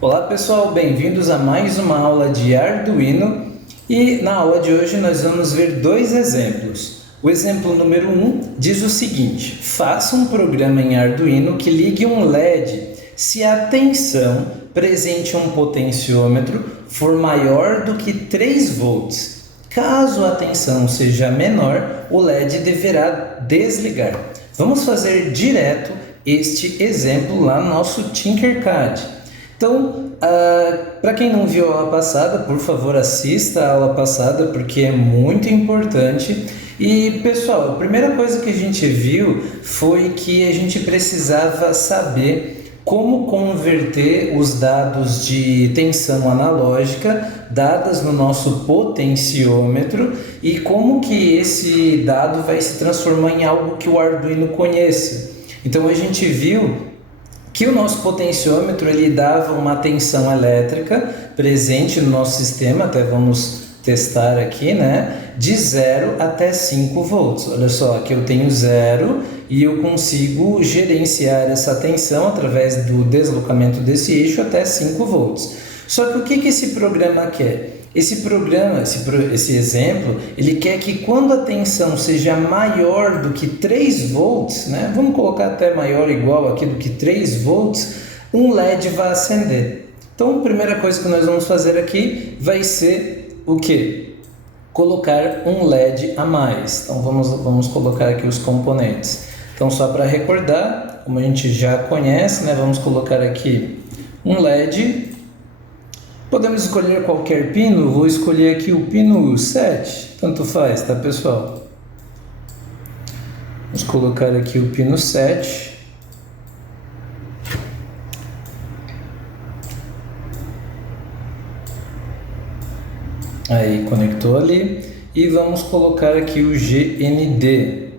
Olá pessoal, bem-vindos a mais uma aula de Arduino e na aula de hoje nós vamos ver dois exemplos. O exemplo número 1 diz o seguinte: faça um programa em Arduino que ligue um LED se a tensão presente em um potenciômetro for maior do que 3 volts. Caso a tensão seja menor, o LED deverá desligar. Vamos fazer direto este exemplo lá no nosso Tinkercad. Então, para quem não viu a aula passada, por favor assista a aula passada porque é muito importante. E pessoal, a primeira coisa que a gente viu foi que a gente precisava saber como converter os dados de tensão analógica dadas no nosso potenciômetro e como que esse dado vai se transformar em algo que o Arduino conheça. Então a gente viu que o nosso potenciômetro ele dava uma tensão elétrica presente no nosso sistema, até vamos testar aqui, né? De 0 até 5 volts. Olha só, aqui eu tenho 0 e eu consigo gerenciar essa tensão através do deslocamento desse eixo até 5 volts. Só que o que esse programa quer? Esse programa, esse exemplo, ele quer que quando a tensão seja maior do que 3 volts, né? Vamos colocar até maior igual aqui do que 3 volts, um LED vai acender. Então, a primeira coisa que nós vamos fazer aqui vai ser o quê? Colocar um LED a mais. Então, vamos colocar aqui os componentes. Então, só para recordar, como a gente já conhece, né? Vamos colocar aqui um LED. Podemos escolher qualquer pino, vou escolher aqui o pino 7, tanto faz, tá pessoal? Vamos colocar aqui o pino 7. Aí, conectou ali. E vamos colocar aqui o GND.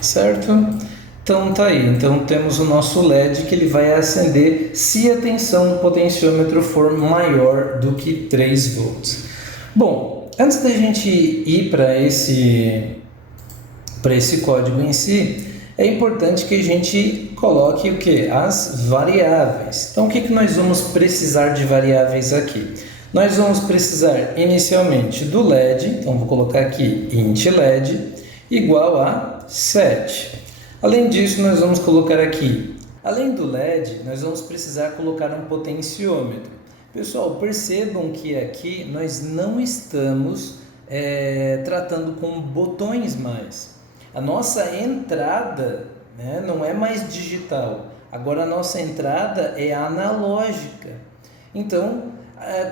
Certo? Então tá aí, então temos o nosso LED que ele vai acender se a tensão do potenciômetro for maior do que 3 volts. Bom, antes da gente ir para esse código em si, é importante que a gente coloque o que? As variáveis. Então o que nós vamos precisar de variáveis aqui? Nós vamos precisar inicialmente do LED, então vou colocar aqui int LED igual a 7. Além disso, nós vamos colocar aqui, além do LED, nós vamos precisar colocar um potenciômetro. Pessoal, percebam que aqui nós não estamos tratando com botões mais. A nossa entrada, né, não é mais digital, agora a nossa entrada é analógica. Então,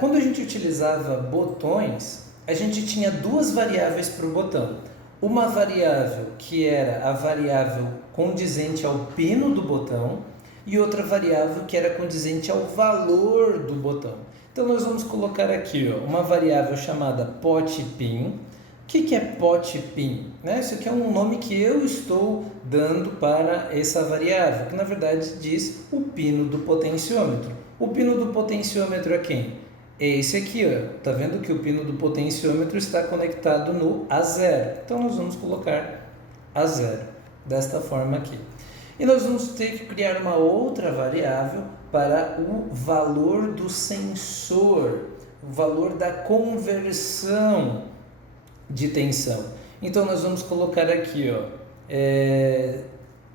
quando a gente utilizava botões, a gente tinha duas variáveis para o botão. Uma variável que era a variável condizente ao pino do botão e outra variável que era condizente ao valor do botão. Então nós vamos colocar aqui uma variável chamada potPin. O que é potPin? Isso aqui é um nome que eu estou dando para essa variável, que na verdade diz o pino do potenciômetro. O pino do potenciômetro é quem? É esse aqui, tá vendo que o pino do potenciômetro está conectado no A0. Então nós vamos colocar A0 desta forma aqui. E nós vamos ter que criar uma outra variável para o valor do sensor, o valor da conversão de tensão. Então nós vamos colocar aqui,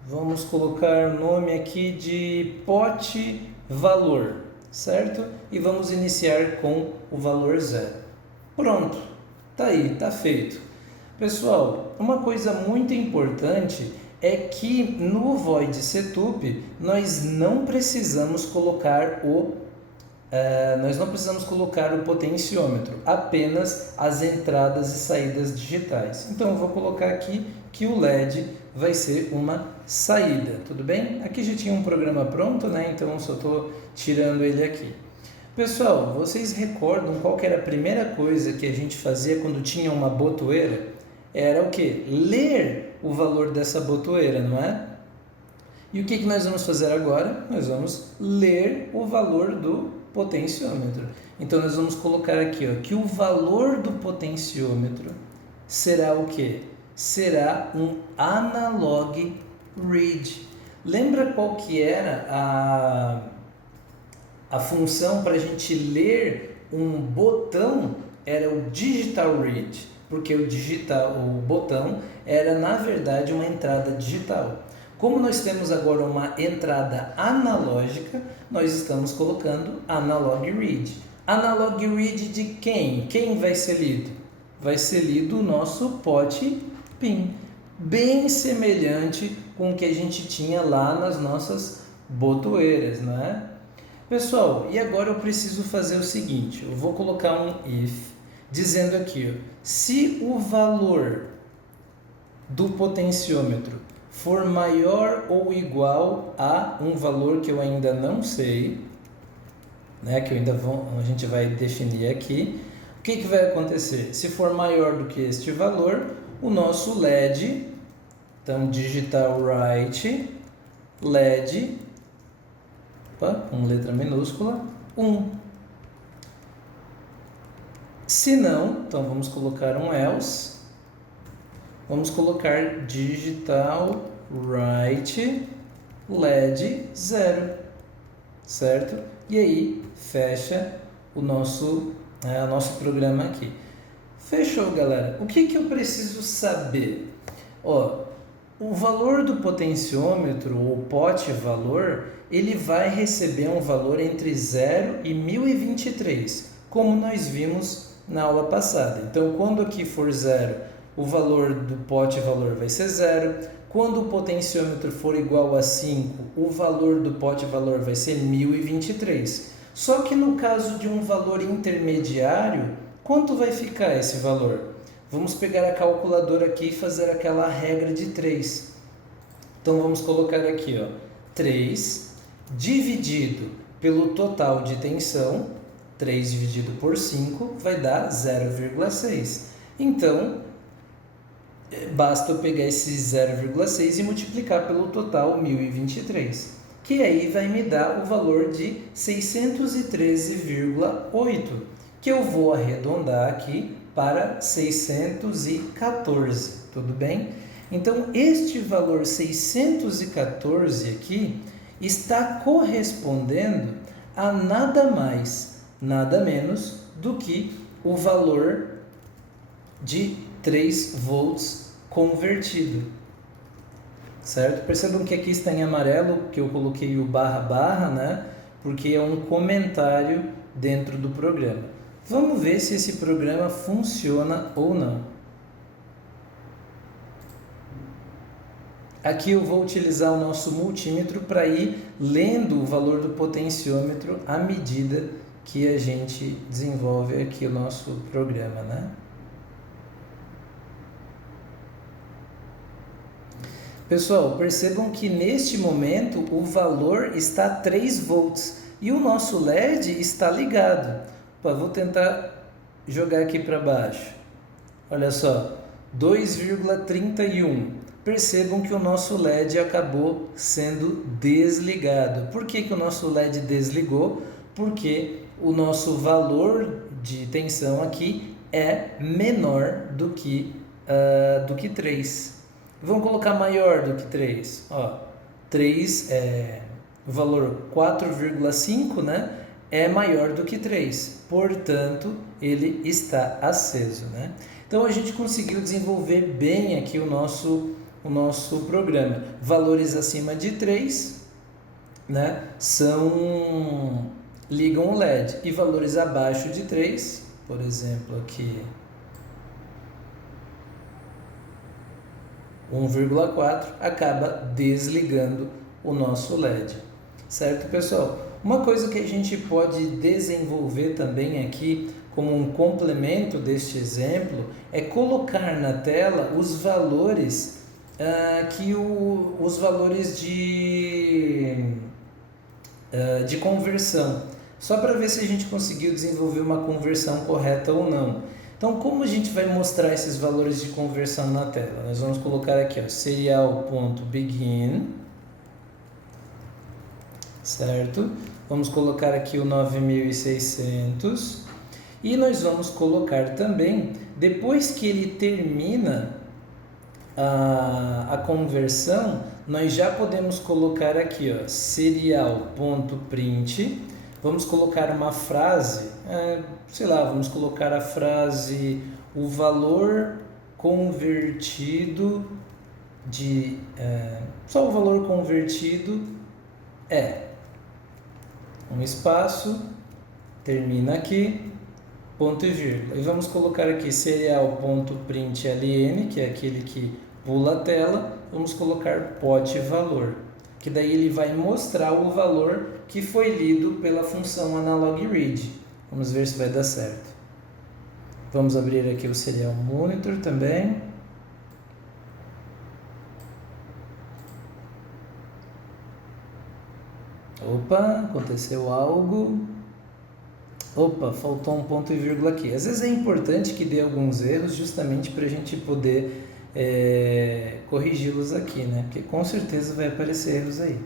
vamos colocar o nome aqui de pot valor. Certo? E vamos iniciar com o valor 0. Pronto, tá aí, tá feito. Pessoal, uma coisa muito importante é que no void setup nós não precisamos colocar o potenciômetro, apenas as entradas e saídas digitais. Então eu vou colocar aqui que o LED vai ser uma saída, tudo bem? Aqui já tinha um programa pronto, né? Então eu só estou tirando ele aqui. Pessoal, vocês recordam qual que era a primeira coisa que a gente fazia quando tinha uma botoeira? Era o quê? Ler o valor dessa botoeira, não é? E o que nós vamos fazer agora? Nós vamos ler o valor do potenciômetro. Então nós vamos colocar aqui que o valor do potenciômetro será o quê? Será um analog read. Lembra qual que era A função para a gente ler um botão era o digital read, porque o botão era na verdade uma entrada digital. Como nós temos agora uma entrada analógica, nós estamos colocando analog read. Analog read de quem? Quem vai ser lido? Vai ser lido o nosso pote PIN, bem semelhante com o que a gente tinha lá nas nossas botoeiras, não é? Pessoal, e agora eu preciso fazer o seguinte, eu vou colocar um if, dizendo aqui, ó, se o valor do potenciômetro for maior ou igual a um valor que eu ainda não sei, né, que a gente vai definir aqui, o que vai acontecer? Se for maior do que este valor, o nosso LED, então digital write, LED, com letra minúscula, 1. Se não, então vamos colocar um else, vamos colocar digital write LED 0, certo? E aí fecha o nosso programa aqui. Fechou, galera. O que eu preciso saber? O valor do potenciômetro, ou pote valor, ele vai receber um valor entre 0 e 1023, como nós vimos na aula passada. Então, quando aqui for 0, o valor do pote valor vai ser 0. Quando o potenciômetro for igual a 5, o valor do pote valor vai ser 1023. Só que no caso de um valor intermediário, quanto vai ficar esse valor? Vamos pegar a calculadora aqui e fazer aquela regra de 3. Então vamos colocar aqui, 3 dividido pelo total de tensão, 3 dividido por 5 vai dar 0,6. Então, basta eu pegar esse 0,6 e multiplicar pelo total 1023, que aí vai me dar o valor de 613,8, que eu vou arredondar aqui para 614, tudo bem? Então, este valor 614 aqui está correspondendo a nada mais, nada menos do que o valor de 3 volts convertido, certo? Percebam que aqui está em amarelo, que eu coloquei o barra, né? Porque é um comentário dentro do programa. Vamos ver se esse programa funciona ou não. Aqui eu vou utilizar o nosso multímetro para ir lendo o valor do potenciômetro à medida que a gente desenvolve aqui o nosso programa, né? Pessoal, percebam que neste momento o valor está 3 volts e o nosso LED está ligado. Vou tentar jogar aqui para baixo. Olha só, 2,31. Percebam que o nosso LED acabou sendo desligado. Por que o nosso LED desligou? Porque o nosso valor de tensão aqui é menor do que 3. Vamos colocar maior do que 3. 3 o valor 4,5, né? É maior do que 3, portanto, ele está aceso, né? Então, a gente conseguiu desenvolver bem aqui o nosso programa. Valores acima de 3, né, ligam o LED, e valores abaixo de 3, por exemplo, aqui 1,4, acaba desligando o nosso LED. Certo, pessoal? Uma coisa que a gente pode desenvolver também aqui, como um complemento deste exemplo, é colocar na tela os valores os valores de conversão, só para ver se a gente conseguiu desenvolver uma conversão correta ou não. Então, como a gente vai mostrar esses valores de conversão na tela? Nós vamos colocar aqui, serial.begin, certo? Vamos colocar aqui o 9600 e nós vamos colocar também, depois que ele termina a conversão, nós já podemos colocar aqui, serial.print, vamos colocar uma frase, sei lá, vamos colocar a frase o valor convertido de... só o valor convertido é um espaço, termina aqui, ponto e vírgula. E vamos colocar aqui serial.println, que é aquele que pula a tela, vamos colocar pote valor, que daí ele vai mostrar o valor que foi lido pela função analogRead. Vamos ver se vai dar certo. Vamos abrir aqui o serial monitor também. Opa, aconteceu algo. Opa, faltou um ponto e vírgula aqui. Às vezes é importante que dê alguns erros justamente para a gente poder corrigi-los aqui, né? Porque com certeza vai aparecer erros aí.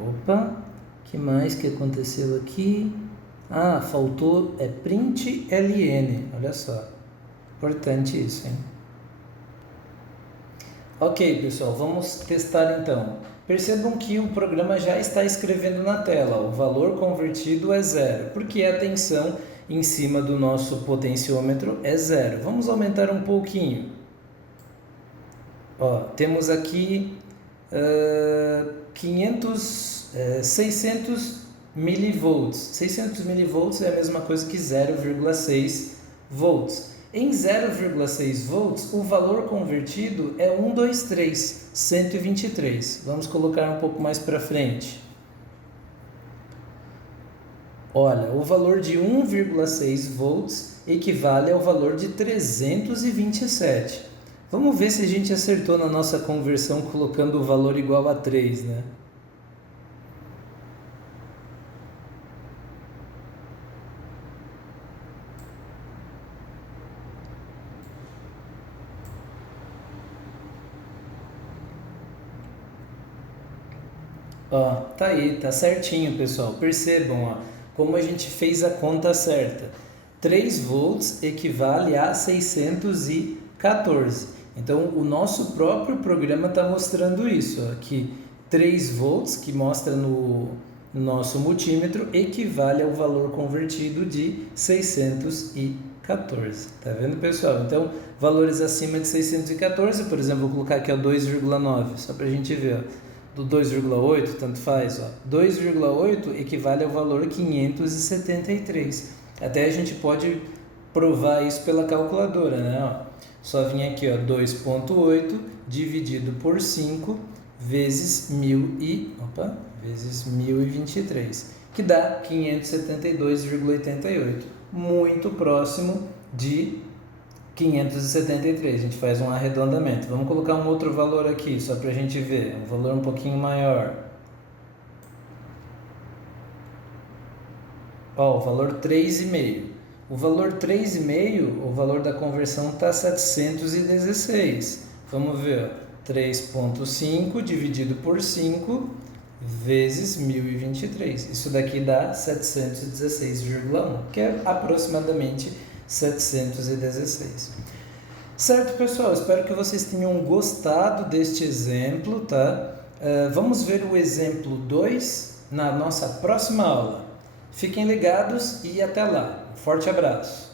Opa, que mais que aconteceu aqui? Faltou println, olha só. Importante isso, hein? Ok, pessoal, vamos testar então. Percebam que o programa já está escrevendo na tela, o valor convertido é 0, porque a tensão em cima do nosso potenciômetro é 0. Vamos aumentar um pouquinho. Temos aqui 600 milivolts. 600 milivolts é a mesma coisa que 0,6 volts. Em 0,6 volts, o valor convertido é 123. Vamos colocar um pouco mais para frente. Olha, o valor de 1,6 volts equivale ao valor de 327. Vamos ver se a gente acertou na nossa conversão colocando o valor igual a 3, né? Tá aí, tá certinho, pessoal. Percebam, como a gente fez a conta certa. 3 volts equivale a 614. Então, o nosso próprio programa está mostrando isso, que 3 volts, que mostra no nosso multímetro, equivale ao valor convertido de 614. Tá vendo, pessoal? Então, valores acima de 614, por exemplo, vou colocar aqui 2,9, só para a gente ver, do 2,8, tanto faz, 2,8 equivale ao valor 573. Até a gente pode provar isso pela calculadora, né? Só vir aqui, 2,8 dividido por 5 vezes 1023, que dá 572,88, muito próximo de 573. A gente faz um arredondamento. Vamos colocar um outro valor aqui, só para a gente ver, um valor um pouquinho maior. O valor 3,5. O valor 3,5, o valor da conversão está 716. Vamos ver, 3,5 dividido por 5 vezes 1023. Isso daqui dá 716,1, que é aproximadamente 716. Certo, pessoal? Espero que vocês tenham gostado deste exemplo, tá? Vamos ver o exemplo 2 na nossa próxima aula. Fiquem ligados e até lá. Um forte abraço.